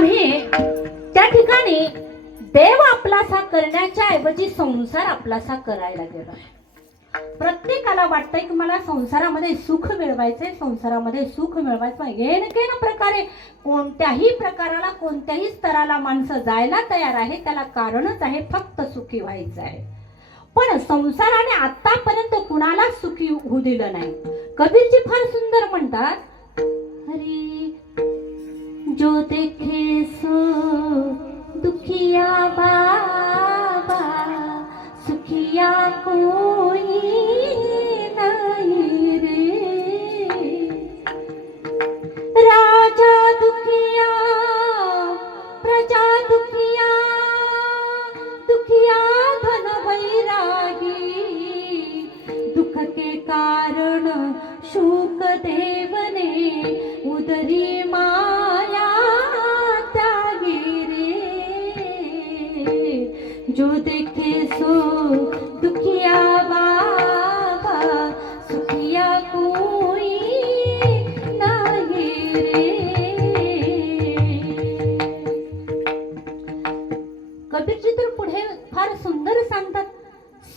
आम्ही त्या ठिकाणी देव आपलासा करण्याच्या ऐवजी संसार आपलासा करायला गेलो आहे. प्रत्येकाला वाटतंय की मला संसारामध्ये सुख मिळवायचंय, संसारामध्ये सुख मिळवायचं. येणकेन प्रकारे कोणत्याही प्रकाराला, कोणत्याही स्तराला माणसं जायला तयार आहे. त्याला कारणच आहे फक्त सुखी व्हायचं आहे. पण संसाराने आतापर्यंत कुणाला सुखी होऊ दिलं नाही. कबीरजी फार सुंदर म्हणतात, हरी जो देखे सो दुखिया बाबा, सुखिया कोई नहीं रे. राजा दुखिया, प्रजा दुखिया, दुखिया धन वैरागी, दुख के कारण शुक देव ने उदरी माया त्यागी रे. जो देखे सो दुखिया बाबा, सुखिया कोई नहीं रे. कबीरजी तर पुढे फार सुंदर सांगतात,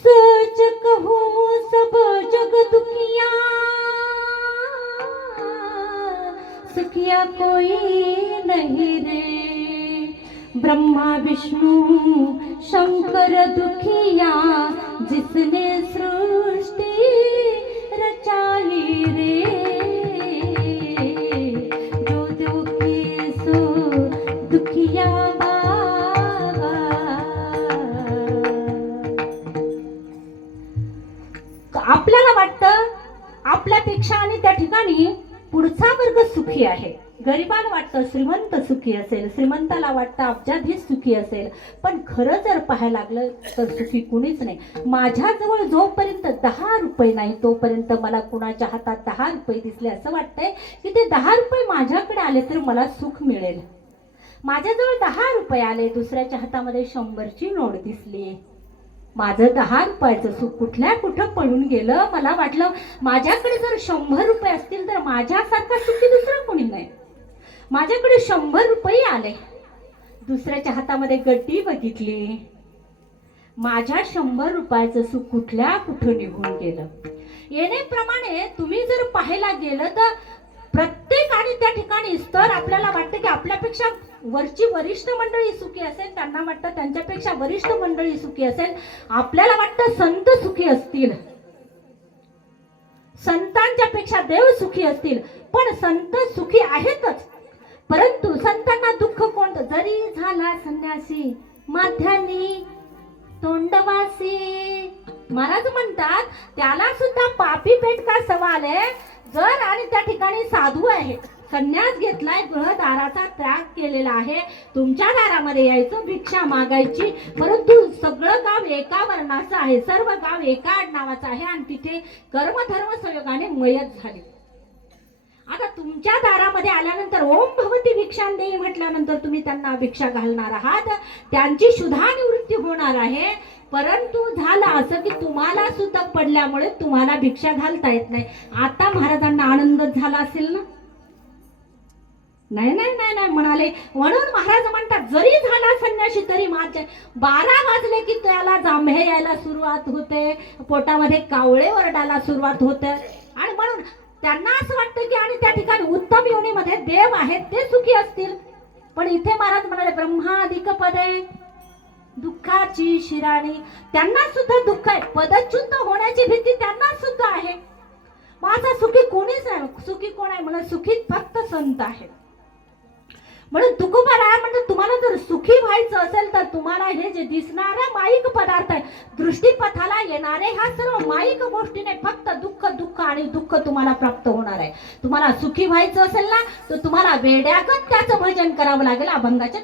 सच कहू सब जग दुखिया, सुखिया कोई नहीं रे. ब्रह्मा विष्णु शंकर दुखिया, जिसने सृष्टि रचाई रे. जो दुखी सो दुखिया बाबा. आपल्याला वाटतं आपल्यापेक्षा आणि त्या ठिकाणी पुढचा वर्ग सुखी आहे. गरिबाला वाटतं श्रीमंत सुखी असेल, श्रीमंताला वाटतं अब्जाधीश सुखी असेल. पण खरं जर पाहायला लागलं तर सुखी कुणीच नाही. माझ्याजवळ जोपर्यंत 10 रुपये नाही तोपर्यंत मला कुणाच्या हातात 10 रुपये दिसले असं वाटतंय की ते 10 रुपये माझ्याकडे आले तर मला सुख मिळेल. माझ्याजवळ 10 रुपये आले, दुसऱ्याच्या हातामध्ये 100ची नोट दिसली, माझं 10 रुपयाचं सुख कुठल्या कुठं पळून गेलं. मला वाटलं माझ्याकडे जर 100 रुपये असतील तर माझ्यासारखा सुखी दुसरं कोणी नाही. माझ्याकडे 100 रुपये आले, दुसऱ्याच्या हातामध्ये गड्डी बघितली, माझ्या 100 रुपयाचं सुख कुठल्या कुठं निघून गेलं. येण्याप्रमाणे तुम्ही जर पाहायला गेलं तर प्रत्येक आणि त्या ठिकाणी स्तर आपल्याला वाटतं की आपल्यापेक्षा वरची वरिष्ठ मंडळी सुखी असेल, त्यांना वाटतं त्यांच्यापेक्षा वरिष्ठ मंडळी सुखी असेल. आपल्याला वाटतं संत सुखी असतील, संतांच्या पेक्षा देव सुखी असतील. पण संत सुखी आहेतच, परंतु संतांना दुःख कोणतं. जरी झाला संन्यासी माध्यानी तोंडवासी, महाराज म्हणतात त्याला सुद्धा पापी पेट का सवाल आहे. जर आणि त्या ठिकाणी साधू आहे, संन्यास घेतलाय, गृहदाराचा त्याग केलेला आहे, तुमच्या दारामध्ये यायचं, भिक्षा मागायची, परंतु सगळं गाव एका वर्णाचं आहे, सर्व गाव एका आडनावाचं आहे आणि तिथे कर्मधर्म संयोगाने मयत झाली. आता तुमच्या दारामध्ये आल्यानंतर ओम भवती भिक्षांदेही म्हटल्यानंतर तुम्ही त्यांना भिक्षा घालणार आहात, त्यांची शुद्धा निवृत्ती होणार आहे. परंतु झालं असं की तुम्हाला सुद्धा पडल्यामुळे तुम्हाला भिक्षा घालता येत नाही. आता महाराजांना आनंदच झाला असेल ना. नाही नाही नाही नाही म्हणाले. म्हणून महाराज म्हणतात जरी झाला संन्याशी तरी माझे 12 वाजले की त्याला जांभे यायला सुरुवात होते, पोटामध्ये कावळे ओरडायला सुरुवात होते. आणि म्हणून त्यांना असं वाटतं की आणि त्या ठिकाणी उत्तम योनीमध्ये देव आहेत, ते सुखी असतील. पण इथे महाराज म्हणाले ब्रह्मादिक पदे दुःखाची शिराणी. त्यांना सुद्धा दुःख आहे, पदच्युत होण्याची भीती त्यांना सुद्धा आहे. माझा सुखी कोणीच नाही. सुखी कोण आहे म्हणून सुखी फक्त संत आहे. म्हणून तुकोबा राय म्हणजे तुम्हाला जर सुखी व्हायचं असेल तर तुम्हाला हे जे दिसणारे माईक पदार्थ आहे, दृष्टीपथाला येणारे ह्या सर्व माईक गोष्टीने फक्त दुःख दुःख आणि दुःख तुम्हाला प्राप्त होणार आहे. तुम्हाला सुखी व्हायचं असेल ना तर तुम्हाला वेड्यागत त्याचं भजन करावं लागेल. अभंगाच्या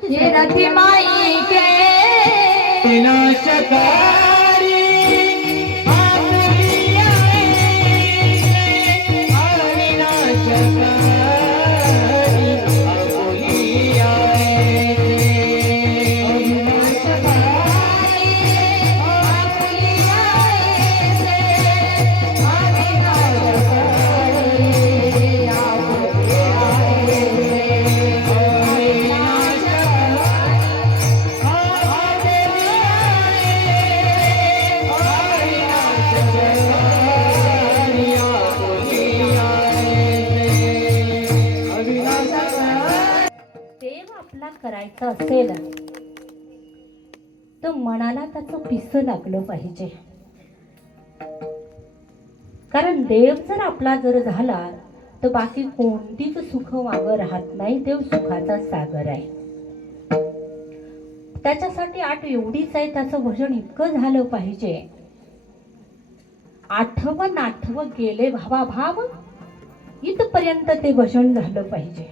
आपला करायचा असेल तर मनाला त्याचं पिसं लागलं पाहिजे. कारण देव जर आपला जर झाला तर बाकी कोणतीच सुख मागं राहत नाही. देव सुखाचा सागर आहे. त्याच्यासाठी आठ एवढीच आहे, त्याचं भजन इतकं झालं पाहिजे. आठव गेले भावा भाव, इथपर्यंत ते भजन झालं पाहिजे.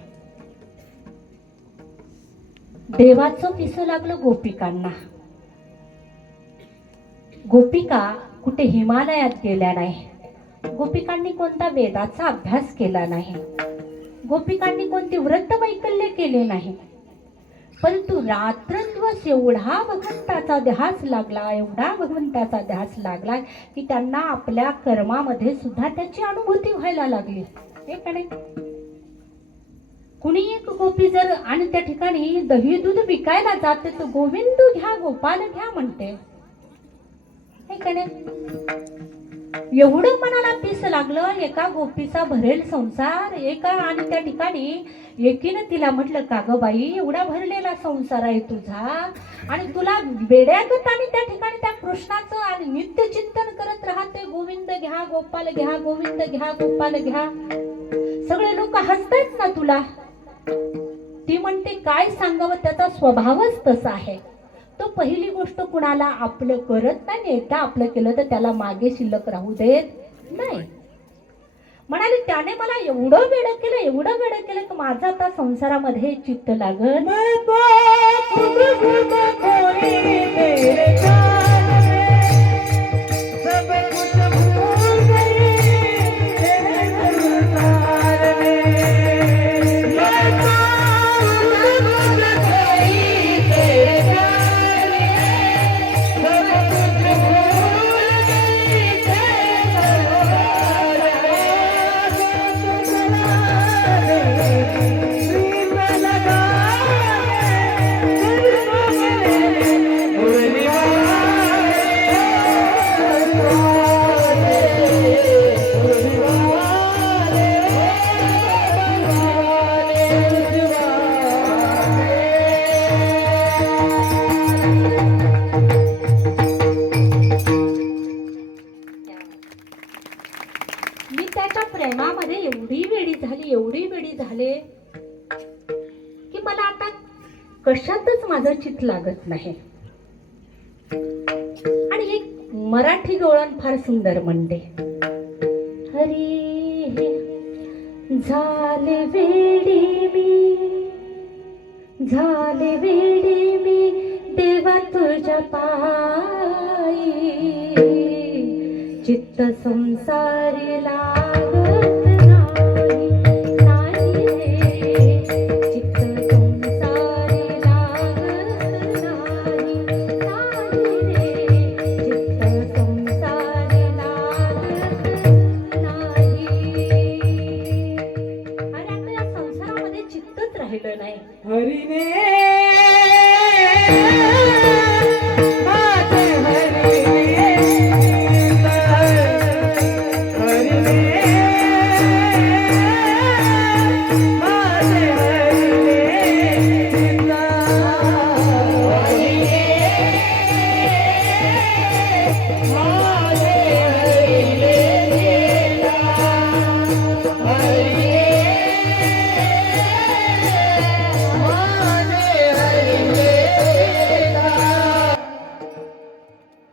देवाचं पिसं लागलं गोपिकांना. गोपिका कुठे हिमालयात गेल्या नाही. गोपिकांनी कोणता वेदाचा अभ्यास केला नाही. गोपिकांनी कोणती व्रत वैकल्य केले नाही. परंतु रात्रंदिवस एवढा भगवंताचा ध्यास लागला, एवढा भगवंताचा ध्यास लागला की त्यांना आपल्या कर्मामध्ये सुद्धा त्याची अनुभूती व्हायला लागली. हे का नाही? कुणी एक गोपी जर आणि त्या ठिकाणी दही दूध विकायला जाते तर गोविंद घ्या गोपाल घ्या म्हणते. हे का नाही? एवढं मनाला पीस लागलं. एका गोपीचा भरेल संसार एका आणि त्या ठिकाणी एकीनं तिला म्हटलं, का ग बाई एवढा भरलेला संसार आहे तुझा आणि तुला बेड्यागत आणि त्या ठिकाणी त्या कृष्णाचं आणि नित्य चिंतन करत राहते. गोविंद घ्या गोपाल घ्या, गोविंद घ्या गोपाल घ्या. सगळे लोक हसतायत ना तुला. ती म्हणते काय सांगावं, त्याचा स्वभावच तसा आहे. तो पहिली गोष्ट कुणाला आपलं करत नाही. एकदा आपलं केलं तर त्याला मागे शिल्लक राहू देत नाही. म्हणाले त्याने मला एवढं वेळ केलं, एवढं वेळ केलं की माझं आता संसारामध्ये चित्त लागत. मी त्याच्या प्रेमामध्ये एवढी वेडी झाले की मला आता कशातच माझं चित्त लागत नाही. आणि एक मराठी गवळण फार सुंदर म्हणते, हरी झाले वेडी मी देवा तुझ्या पायी. चित्त संसारी लागत नाही रे. चित्त संसारी लागत नाही रे. चित्त संसारी लागत नाही. आणि आता या संसारामध्ये चित्तच राहिलं नाही. हरिने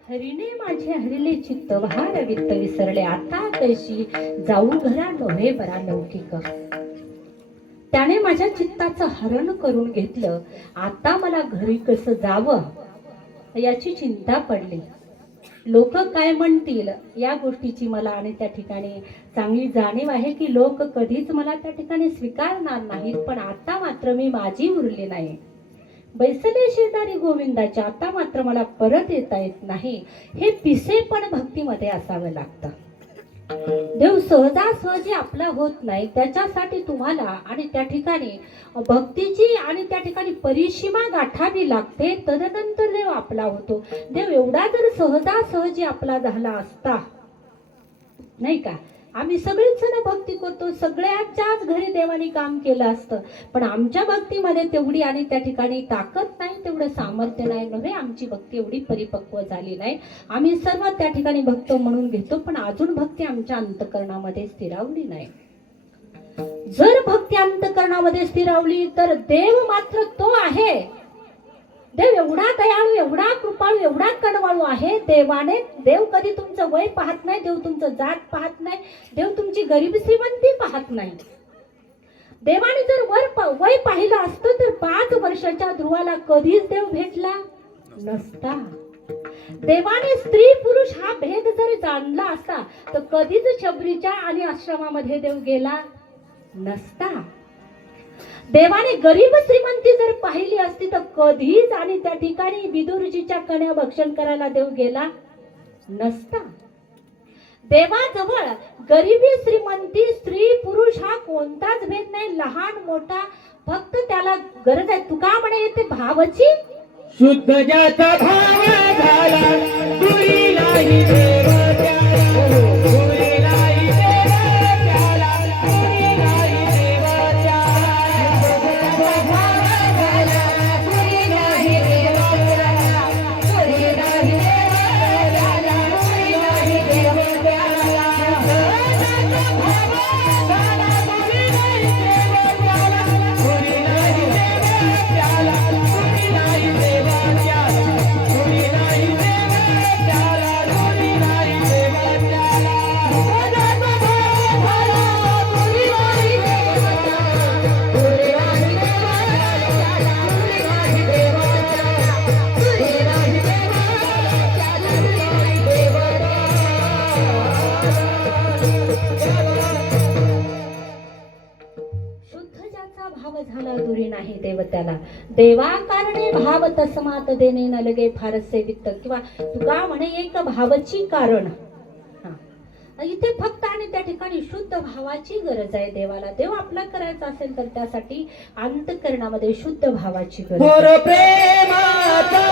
हरिने माझे हरिले चित्त भार वित्त विसरले. आता कैशी जाऊ घरा नव्हे बरा लौकिक. त्याने माझ्या चित्ताचं हरण करून घेतलं. आता मला घरी कसं जावं याची चिंता पडली. लोक काय म्हणतील या गोष्टीची मला आणि त्या ठिकाणी चांगली जाणीव आहे की लोक कधीच मला त्या ठिकाणी स्वीकारणार नाहीत. पण आता मात्र मी माझी उरली नाही. बैसले शेजारी गोविंदाच्या, आता मात्र मला परत येता येत नाही. हे पिसे पण भक्तीमध्ये असावं लागतं. देव सहजासहजी आपला होत नाही. त्याच्यासाठी तुम्हाला आणि त्या ठिकाणी भक्तीची आणि त्या ठिकाणी परिसीमा गाठावी लागते. तदनंतर देव आपला होतो. देव एवढा जर सहजासहजी आपला झाला असता नाही का, आम्ही सगळेच जण भक्ती करतो, सगळ्याच्याच घरी देवाने काम केलं असतं, पण आमच्या भक्तीमध्ये तेवढी आणि त्या ठिकाणी ताकद नाही, तेवढं सामर्थ्य नाही, नव्हे आमची भक्ती एवढी परिपक्व झाली नाही. आम्ही सर्व त्या ठिकाणी भक्त म्हणून घेतो, पण अजून भक्ती आमच्या अंतःकरणामध्ये स्थिरावली नाही. जर भक्ती अंतःकरणामध्ये स्थिरावली तर देव मात्र तो आहे. देव एवढा दयाळू, एवढा कृपाळू, एवढा कणवाळू आहे. देव कधी तुमचं वय पाहत नाही, देव तुमचं जात पाहत नाही, देव तुमची गरिबी श्रीमंती पाहत नाही. देवाने जर वय पाहिलं असतं तर 5 वर्षाच्या ध्रुवाला कधीच देव भेटला नसता. देवाने स्त्री पुरुष हा भेद जर जाणला असता तर कधीच शबरीच्या आणि आश्रमामध्ये देव गेला नसता. देवाने गरीब श्रीमंती जर पाहिली असती तर कधीच आणि त्या ठिकाणी विदुरजीच्या कन्या भक्षण करायला देव गेला नसता. देवाजवळ गरिबी श्रीमंती स्त्री पुरुष हा कोणताच भेद नाही, लहान मोठा, फक्त त्याला गरज आहे. तुका म्हणे येते भावाची, शुद्ध ज्याचा भाव झाला तुरीलाही देव प्याला, तुरीलाही देव प्याला, तुरीलाही देव प्याला, तुरीलाही देव प्याला, तुरीलाही देव प्याला, तुरीलाही देव प्याला, ज्याचा भाव झाला तुरीलाही देव प्याला, तुरीलाही देव प्याला, तुरीलाही देव भाव झाला दुरी नाही देव त्याला, देवा कारणे भाव तस्मात देणे न लगे फारसे वित्त. किंवा तुका म्हणे एक भावाची कारण. इथे फक्त आणि त्या ठिकाणी शुद्ध भावाची गरज आहे देवाला. देव आपला करायचा असेल तर त्यासाठी अंतःकरणामध्ये शुद्ध भावाची गरज आहे. प्रेमाचा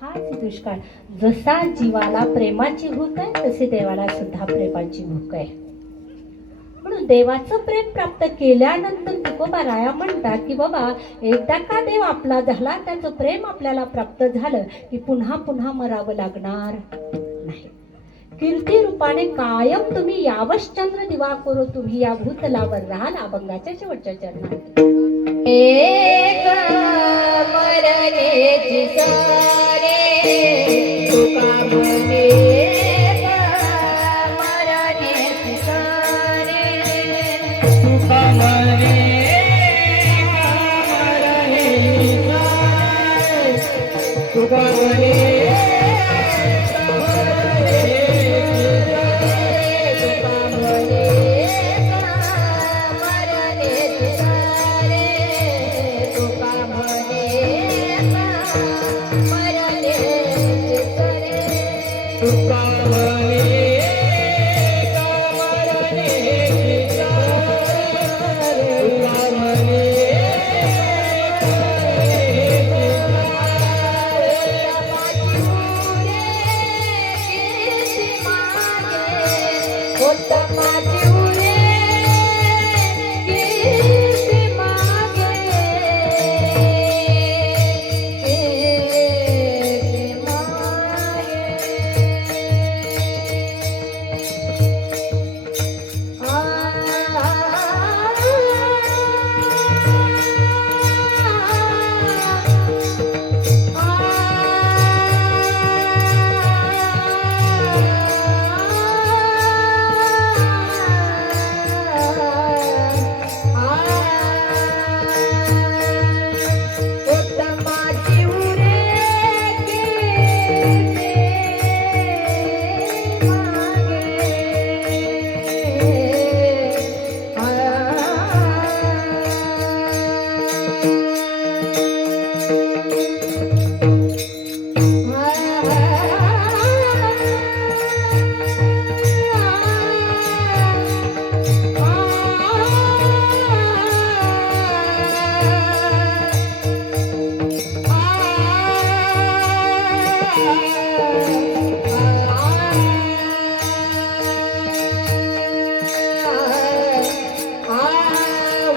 हाच दुष्काळ. जसा जीवाला प्रेमाची भूक आहे तसे देवाला सुद्धा प्रेमाची भूक आहे. म्हणून देवाचं प्रेम प्राप्त केल्यानंतर तुकोबाराया म्हणतात की बाबा एकदा का देव आपला झाला, त्याचं प्रेम आपल्याला प्राप्त झालं की पुन्हा पुन्हा मरावं लागणार नाही. कीर्ती रूपाने कायम तुम्ही यावश्चंद्र दिवा करो तुम्ही या भूतलावर राहाल. अभंगाच्या शेवटच्या चरणात एक मरणेची सारे तुका म्हणे मरणेची सारे तुका म्हणे मरणेची सारे तुका म्हणे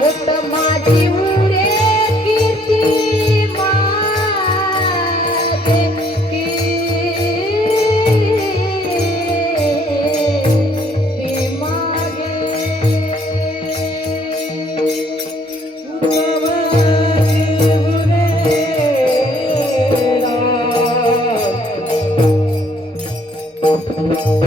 उत्तमाची उरे कीर्ती मागे कीर्ती मागे उत्तम